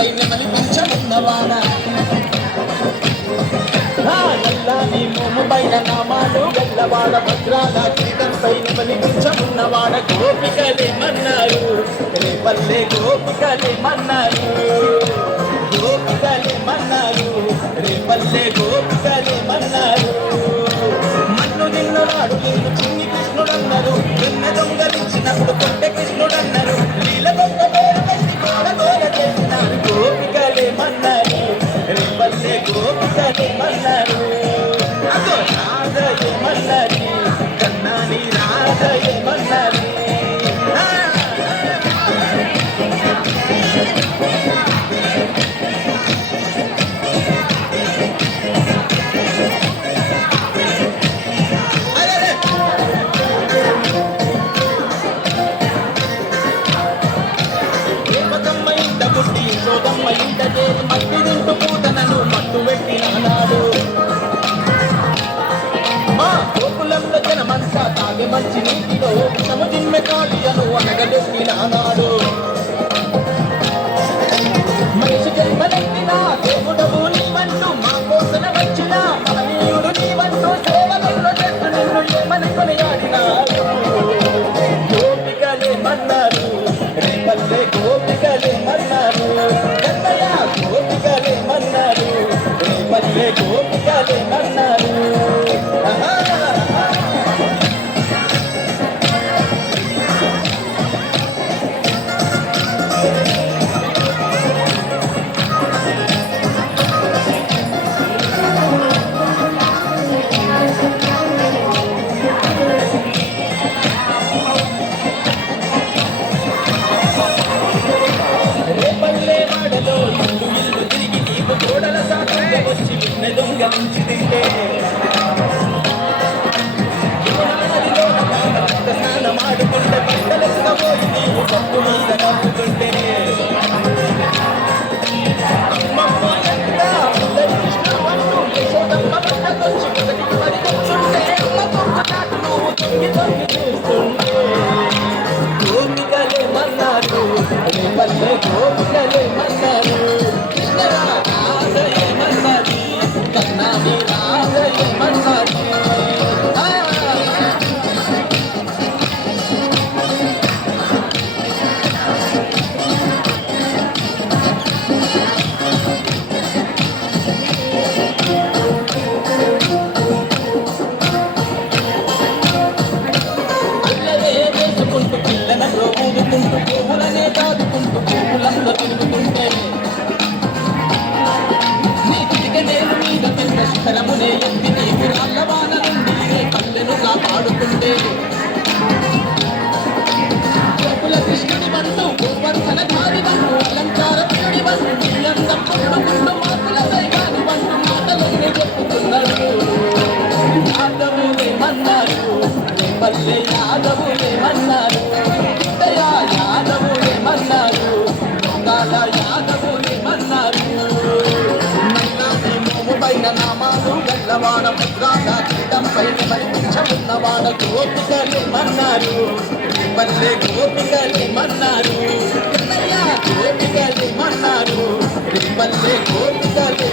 పీఠంపై నెమలి పింఛమున్నవాడ నల్లాని మోము పైన నామాలు గల్లవాడ భద్రాల పీఠంపై నెమలి పింఛమున్నవాడ గోపికలేమన్నారు రేపల్లె గోపికలేమన్నారు గోపికలేమన్నారు రేపల్లె గోపికలేమన్నారు మన్ను నిన్ననాడు నిన్ను చిన్ని కృష్ణుడన్నారు నిన్న దొంగలించినప్పుడు కొండ కృష్ణుడన్నారు నీల గొప్ప పేరు పెట్టి గోడ గోడ చేసినారు గోపికలేమన్నారు రేపల్లె గోపికలేమన్నారు అదో రాధయేమన్నది కన్నాని రాధయేమన్నది సోదమ్మ ఇంట చేరి మట్టి తింటూ పూతనను మట్టు పెట్టినాడు మా గోకులంలో జనమంతా తాగే మంచి నీటిలో విషము జిమ్మె కాళియను అనగదొక్కినాడు మనిషి జన్మలెత్తిన దేవుడవు నీవంటూ మా కోసన వచ్చిన మహనీయుడు నీవంటూ సేవలలో చేస్తూ నిన్ను ఏమని కొనియాడినాడు గోపికలేమన్నారు రేపల్లె గోపికలేమన్నారు కన్నయ్య గోపికలేమన్నారు రేపల్లె గోపికలేమన్నారు దొంగలించి తింటే స్నానం ఆడుకుంటే పంటలెత్తబోయి నీవు పప్పు మీద నవ్వుతుంటే అమ్మమ్మ ఎంత అందరి కృష్ణవంటూ యశోదమ్మ పట్టకొచ్చి మొదటికి పరిగెత్తుంటే అమ్మ తొక్కు చాటు నువ్వు తొంగి తొంగి చూస్తుంటే గోపికలేమన్నారు రేపల్లె గోపికలేమన్నారు పువ్వులనే దాదుకుంటూ పువ్వులంలో తిరుగుతుంటే నీ తిరిగి నేను మీద తిన్న శిఖరమునే ఎత్తి నీకు రాళ్ళవాన నుండి పల్లెను కాపాడుతుంటే గోకుల కృష్ణుడి వంటూ గోవర్ధన ధారి వంటూ అలంకార ప్రియుడి వంటూ నీళ్ళంతా పొడుకుంటూ మాకుల దైవాని వంటూ మాటలన్నీ చెప్పుతున్నారు యాదవులేమన్నారు పల్లె యాదవులేమన్నారు యాదవులేమన్నారు దొంగల యాదవులేమన్నారు నల్లాని మోము పైన నామాలు గల్లవాడ భద్రాల పీఠంపై పరిపించమున్నవాడ గోపికలేమన్నారు పల్లె గోపికలేమన్నారు గోపికలేమన్నారు పల్లె గోపికలే